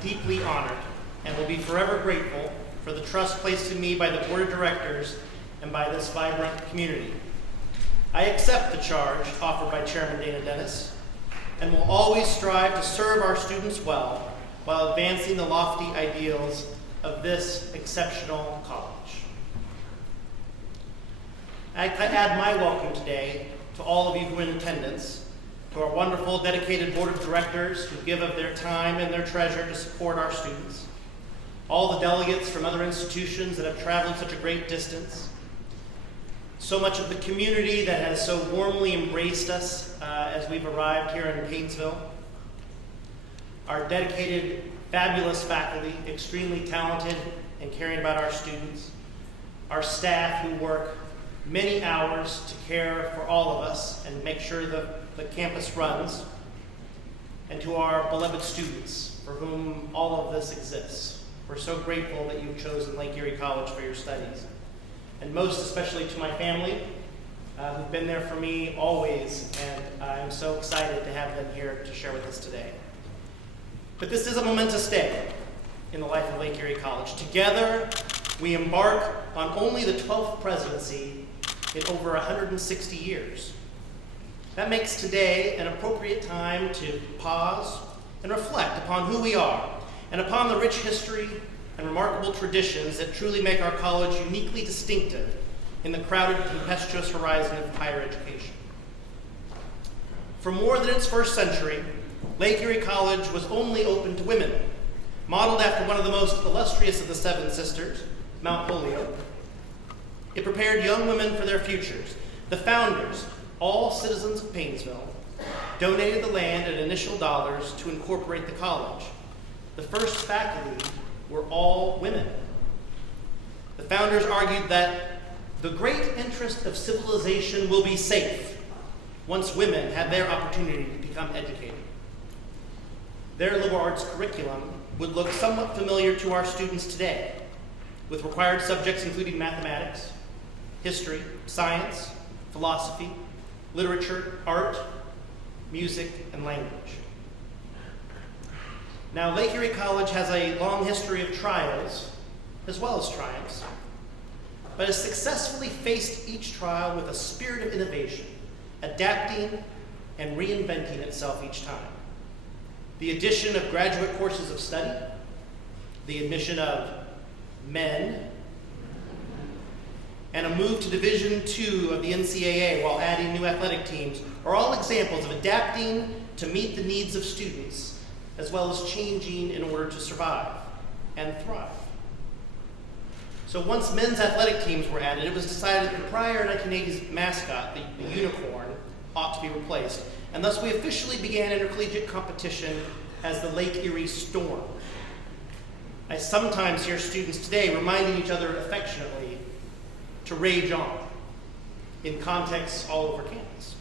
deeply honored and will be forever grateful for the trust placed in me by the board of directors and by this vibrant community. I accept the charge offered by Chairman Dana Dennis and will always strive to serve our students well while advancing the lofty ideals of this exceptional college. I add my welcome today to all of you who are in attendance, to our wonderful, dedicated board of directors who give of their time and their treasure to support our students, all the delegates from other institutions that have traveled such a great distance, so much of the community that has so warmly embraced us as we've arrived here in Painesville, our dedicated, fabulous faculty, extremely talented and caring about our students, our staff who work many hours to care for all of us and make sure the campus runs, and to our beloved students for whom all of this exists. We're so grateful that you've chosen Lake Erie College for your studies. And most especially to my family, who've been there for me always, and I'm so excited to have them here to share with us today. But this is a momentous day in the life of Lake Erie College. Together, we embark on only the 12th presidency in over 160 years. That makes today an appropriate time to pause and reflect upon who we are and upon the rich history and remarkable traditions that truly make our college uniquely distinctive in the crowded, tempestuous horizon of higher education. For more than its first century, Lake Erie College was only open to women, modeled after one of the most illustrious of the Seven Sisters, Mount Holyoke. It prepared young women for their futures. The founders, all citizens of Painesville, donated the land and initial dollars to incorporate the college. The first faculty were all women. The founders argued that the great interest of civilization will be safe once women have their opportunity to become educated. Their liberal arts curriculum would look somewhat familiar to our students today, with required subjects including mathematics, history, science, philosophy, literature, art, music, and language. Now, Lake Erie College has a long history of trials as well as triumphs, but has successfully faced each trial with a spirit of innovation, adapting and reinventing itself each time. The addition of graduate courses of study, the admission of men, and a move to Division II of the NCAA while adding new athletic teams are all examples of adapting to meet the needs of students, as well as changing in order to survive and thrive. So once men's athletic teams were added, it was decided that the prior 1980s mascot, the unicorn, ought to be replaced. And thus we officially began intercollegiate competition as the Lake Erie Storm. I sometimes hear students today reminding each other affectionately to rage on in contexts all over campus.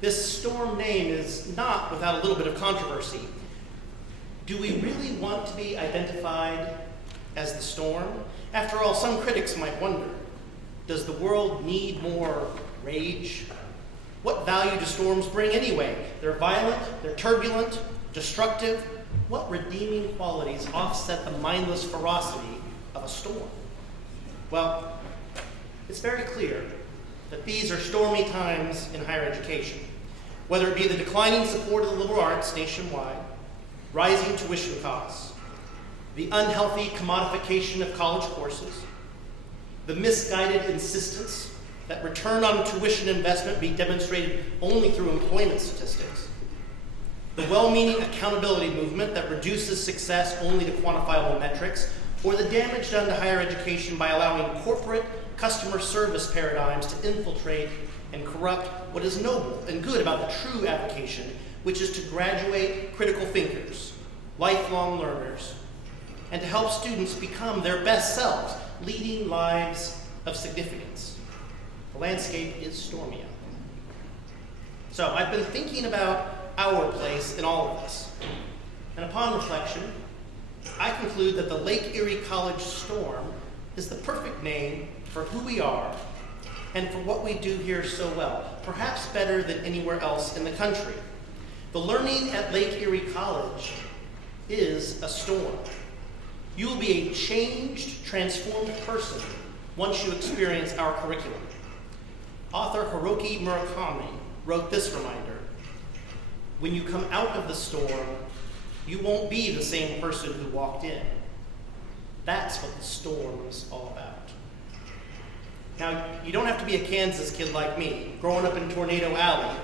This Storm name is not without a little bit of controversy. Do we really want to be identified as the Storm? After all, some critics might wonder, does the world need more rage? What value do storms bring anyway? They're violent, they're turbulent, destructive. What redeeming qualities offset the mindless ferocity of a storm? Well, it's very clear that these are stormy times in higher education, whether it be the declining support of the liberal arts nationwide, rising tuition costs, the unhealthy commodification of college courses, the misguided insistence that return on tuition investment be demonstrated only through employment statistics, the well-meaning accountability movement that reduces success only to quantifiable metrics, or the damage done to higher education by allowing corporate customer service paradigms to infiltrate and corrupt what is noble and good about the true avocation, which is to graduate critical thinkers, lifelong learners, and to help students become their best selves, leading lives of significance. The landscape is stormy out there. So I've been thinking about our place in all of this. And upon reflection, I conclude that the Lake Erie College Storm is the perfect name for who we are and for what we do here so well, perhaps better than anywhere else in the country. The learning at Lake Erie College is a storm. You will be a changed, transformed person once you experience our curriculum. Author Haruki Murakami wrote this reminder: when you come out of the storm, you won't be the same person who walked in. That's what the storm's all about. Now, you don't have to be a Kansas kid like me, growing up in Tornado Alley,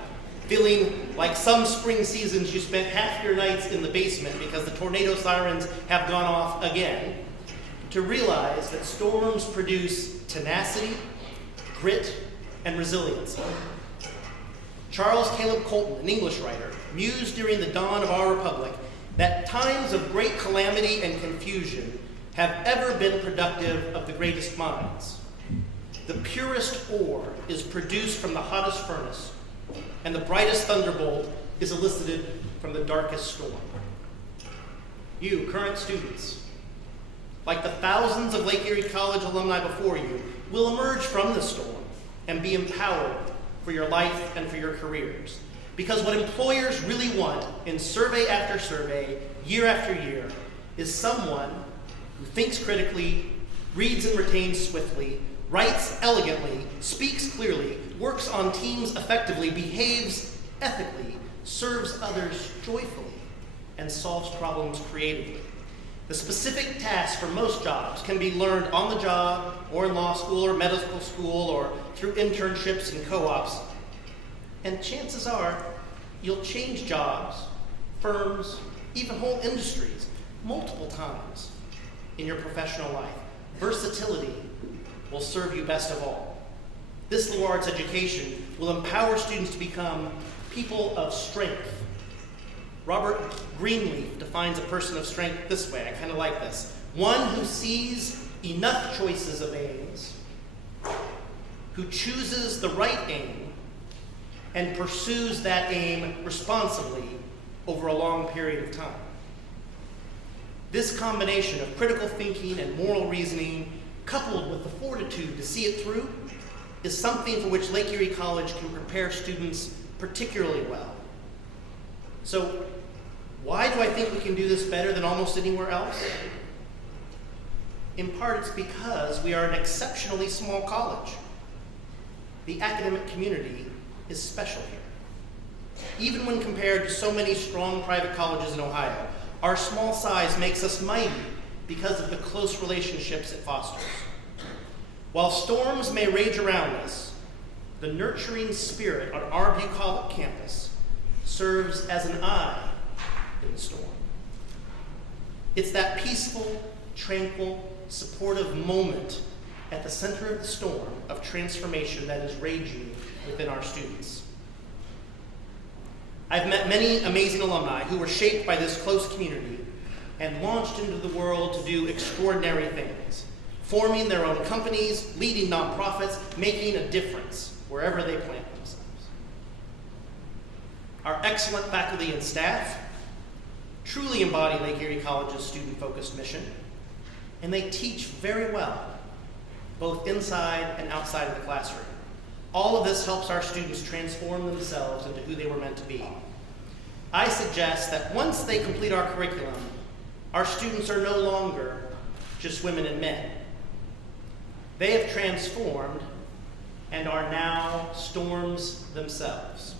feeling like some spring seasons you spent half your nights in the basement because the tornado sirens have gone off again, to realize that storms produce tenacity, grit, and resilience. Charles Caleb Colton, an English writer, mused during the dawn of our republic that times of great calamity and confusion have ever been productive of the greatest minds. The purest ore is produced from the hottest furnace, and the brightest thunderbolt is elicited from the darkest storm. You, current students, like the thousands of Lake Erie College alumni before you, will emerge from the storm and be empowered for your life and for your careers. Because what employers really want in survey after survey, year after year, is someone who thinks critically, reads and retains swiftly, writes elegantly, speaks clearly, works on teams effectively, behaves ethically, serves others joyfully, and solves problems creatively. The specific tasks for most jobs can be learned on the job, or in law school, or medical school, or through internships and co-ops. And chances are, you'll change jobs, firms, even whole industries multiple times in your professional life. Versatility will serve you best of all. This liberal arts education will empower students to become people of strength. Robert Greenleaf defines a person of strength this way. I kind of like this: one who sees enough choices of aims, who chooses the right aim, and pursues that aim responsibly over a long period of time. This combination of critical thinking and moral reasoning, coupled with the fortitude to see it through, is something for which Lake Erie College can prepare students particularly well. So, why do I think we can do this better than almost anywhere else? In part, it's because we are an exceptionally small college. The academic community is special here. Even when compared to so many strong private colleges in Ohio, our small size makes us mighty because of the close relationships it fosters. While storms may rage around us, the nurturing spirit on our bucolic campus serves as an eye in the storm. It's that peaceful, tranquil, supportive moment at the center of the storm of transformation that is raging within our students. I've met many amazing alumni who were shaped by this close community and launched into the world to do extraordinary things, forming their own companies, leading nonprofits, making a difference wherever they plant themselves. Our excellent faculty and staff truly embody Lake Erie College's student-focused mission, and they teach very well, both inside and outside of the classroom. All of this helps our students transform themselves into who they were meant to be. I suggest that once they complete our curriculum, our students are no longer just women and men. They have transformed and are now storms themselves.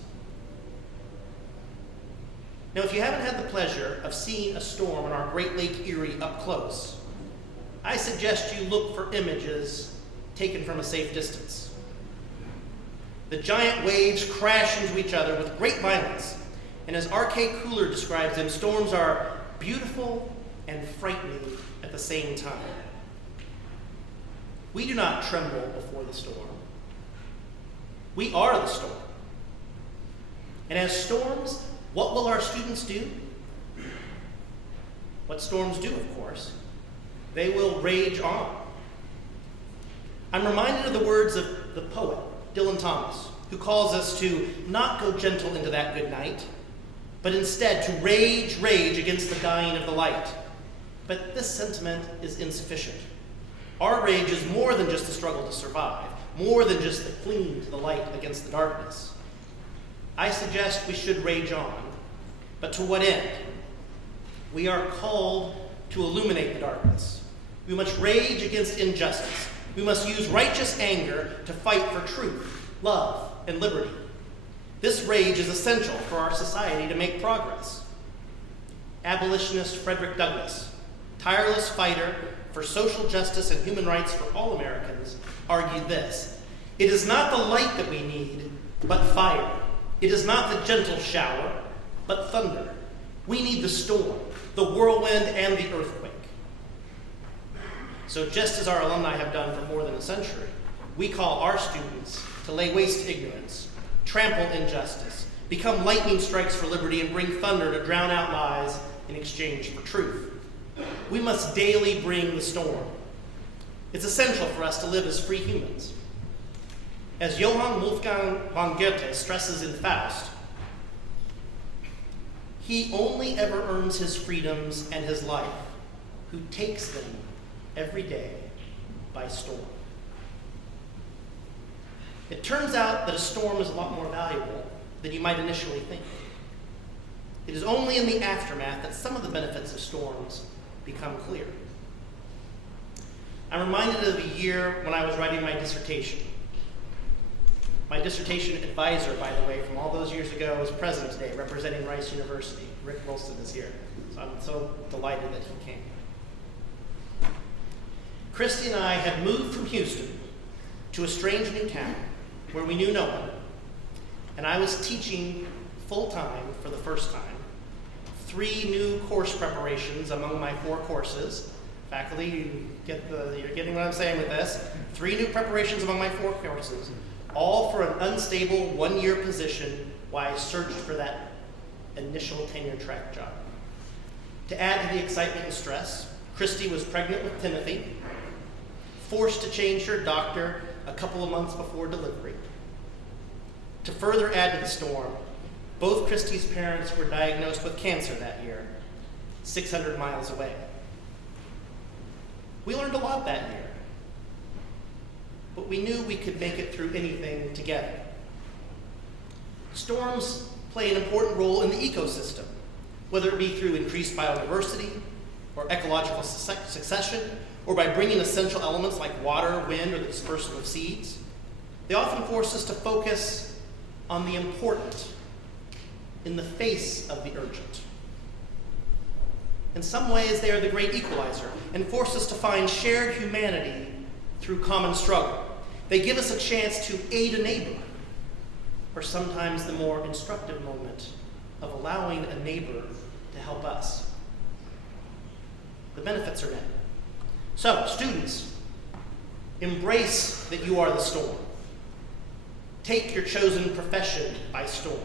Now, if you haven't had the pleasure of seeing a storm on our Great Lake Erie up close, I suggest you look for images taken from a safe distance. The giant waves crash into each other with great violence, and as R.K. Cooler describes them, storms are beautiful and frightening at the same time. We do not tremble before the storm. We are the storm. And as storms, what will our students do? What storms do, of course. They will rage on. I'm reminded of the words of the poet, Dylan Thomas, who calls us to not go gentle into that good night, but instead to rage against the dying of the light. But this sentiment is insufficient. Our rage is more than just the struggle to survive, more than just the clinging to the light against the darkness. I suggest we should rage on, but to what end? We are called to illuminate the darkness. We must rage against injustice. We must use righteous anger to fight for truth, love, and liberty. This rage is essential for our society to make progress. Abolitionist Frederick Douglass, tireless fighter for social justice and human rights for all Americans, argued this: "It is not the light that we need, but fire. It is not the gentle shower, but thunder. We need the storm, the whirlwind, and the earthquake." So just as our alumni have done for more than a century, we call our students to lay waste to ignorance, trample injustice, become lightning strikes for liberty, and bring thunder to drown out lies in exchange for truth. We must daily bring the storm. It's essential for us to live as free humans. As Johann Wolfgang von Goethe stresses in Faust, he only ever earns his freedoms and his life who takes them every day by storm. It turns out that a storm is a lot more valuable than you might initially think. It is only in the aftermath that some of the benefits of storms become clear. I'm reminded of the year when I was writing my dissertation. My dissertation advisor, by the way, from all those years ago, is present today, representing Rice University. Rick Wilson is here. So I'm so delighted that he came. Christy and I had moved from Houston to a strange new town where we knew no one. And I was teaching full-time for the first time 3 new course preparations among my 4 courses. Faculty, you're getting what I'm saying with this. 3 new preparations among my 4 courses, all for an unstable 1-year position while I searched for that initial tenure track job. To add to the excitement and stress, Christy was pregnant with Timothy, forced to change her doctor a couple of months before delivery. To further add to the storm, both Christy's parents were diagnosed with cancer that year, 600 miles away. We learned a lot that year, but we knew we could make it through anything together. Storms play an important role in the ecosystem, whether it be through increased biodiversity or ecological succession, or by bringing essential elements like water, wind, or the dispersal of seeds. They often force us to focus on the important in the face of the urgent. In some ways, they are the great equalizer and force us to find shared humanity through common struggle. They give us a chance to aid a neighbor, or sometimes the more instructive moment of allowing a neighbor to help us. The benefits are many. So, students, embrace that you are the storm. Take your chosen profession by storm.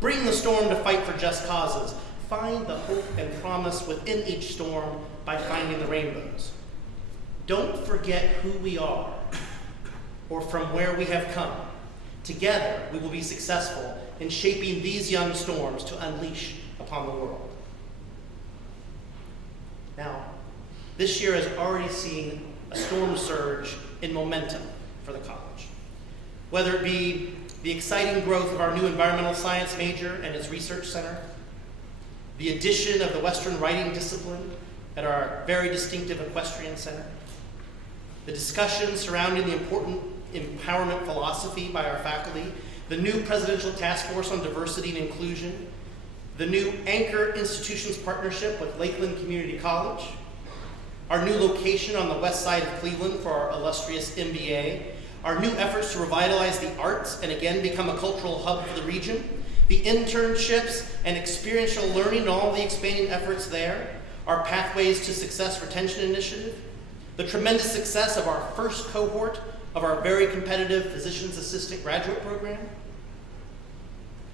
Bring the storm to fight for just causes. Find the hope and promise within each storm by finding the rainbows. Don't forget who we are or from where we have come. Together, we will be successful in shaping these young storms to unleash upon the world. Now, this year has already seen a storm surge in momentum for the college. Whether it be the exciting growth of our new environmental science major and its research center, the addition of the Western writing discipline at our very distinctive equestrian center, the discussion surrounding the important empowerment philosophy by our faculty, the new Presidential Task Force on Diversity and Inclusion, the new Anchor Institutions partnership with Lakeland Community College, our new location on the west side of Cleveland for our illustrious MBA, our new efforts to revitalize the arts and again become a cultural hub for the region, the internships and experiential learning and all the expanding efforts there, our Pathways to Success Retention Initiative, the tremendous success of our first cohort of our very competitive Physician's Assistant Graduate Program.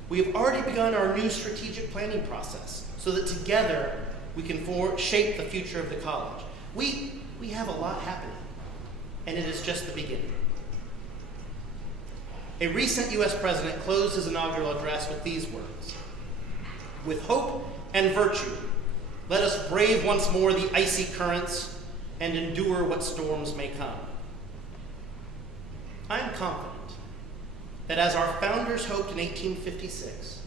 We have already begun our new strategic planning process so that together we can shape the future of the college. We have a lot happening, and it is just the beginning. A recent U.S. president closed his inaugural address with these words: "With hope and virtue, let us brave once more the icy currents and endure what storms may come." I am confident that as our founders hoped in 1856,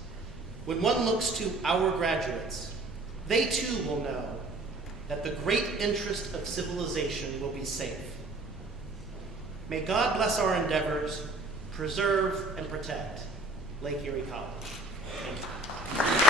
when one looks to our graduates, they too will know that the great interest of civilization will be safe. May God bless our endeavors, preserve and protect Lake Erie College. Thank you.